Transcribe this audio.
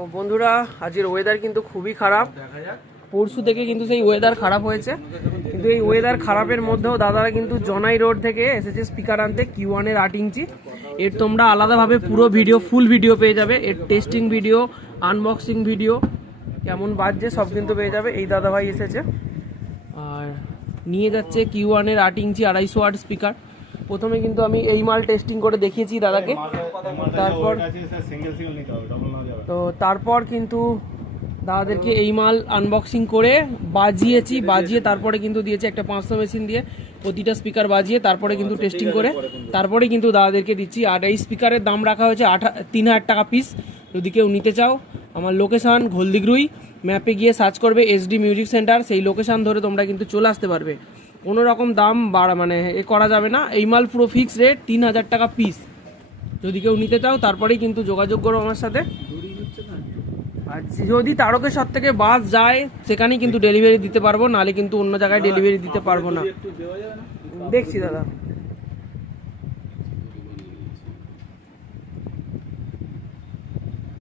তো বন্ধুরা আজকের ওয়েদার কিন্তু খুবই খারাপ। পরশু থেকে কিন্তু সেই ওয়েদার খারাপ হয়েছে, কিন্তু এই ওয়েদার খারাপের মধ্যেও দাদারা কিন্তু জনাই রোড থেকে এসেছে স্পিকার আনতে Q1 এর 8 ইঞ্চি। এর তোমরা আলাদাভাবে পুরো ভিডিও ফুল ভিডিও পেয়ে যাবে, এর টেস্টিং ভিডিও, আনবক্সিং ভিডিও, কেমন বাজছে সব কিন্তু পেয়ে যাবে। এই দাদাভাই এসেছে আর নিয়ে যাচ্ছে Q1 এর 8 ইঞ্চি 250 ওয়াট স্পিকার। প্রথমে কিন্তু আমি এই মাল টেস্টিং করে দেখিয়েছি দাদাকে, তারপর কিন্তু দাদাদেরকে এই মাল আনবক্সিং করে বাজিয়ে তারপরে কিন্তু দিয়েছে একটা 500 মেশিন দিয়ে প্রতিটা স্পিকার বাজিয়ে, তারপরে কিন্তু টেস্টিং করে তারপরে কিন্তু দাদাদেরকে দিচ্ছি। আর এই স্পিকারের দাম রাখা হয়েছে 3000 টাকা পিস। যদি কেউ নিতে চাও, আমার লোকেশান হলদিগ্রুই, ম্যাপে গিয়ে সার্চ করবে SD মিউজিক সেন্টার, সেই লোকেশান ধরে তোমরা কিন্তু চলে আসতে পারবে। কোনো রকম দাম এ করা যাবে না, এই মাল পুরো ফিক্স রেট 3000 টাকা পিস। যদি কেউ নিতে চাও তারপরেই কিন্তু যোগাযোগ করো আমার সাথে। আর যদি তারকেশ্বর থেকে বাস যায় সেখানেই কিন্তু ডেলিভারি দিতে পারবো, নাহলে কিন্তু অন্য জায়গায় ডেলিভারি দিতে পারবো না। দেখছি দাদা।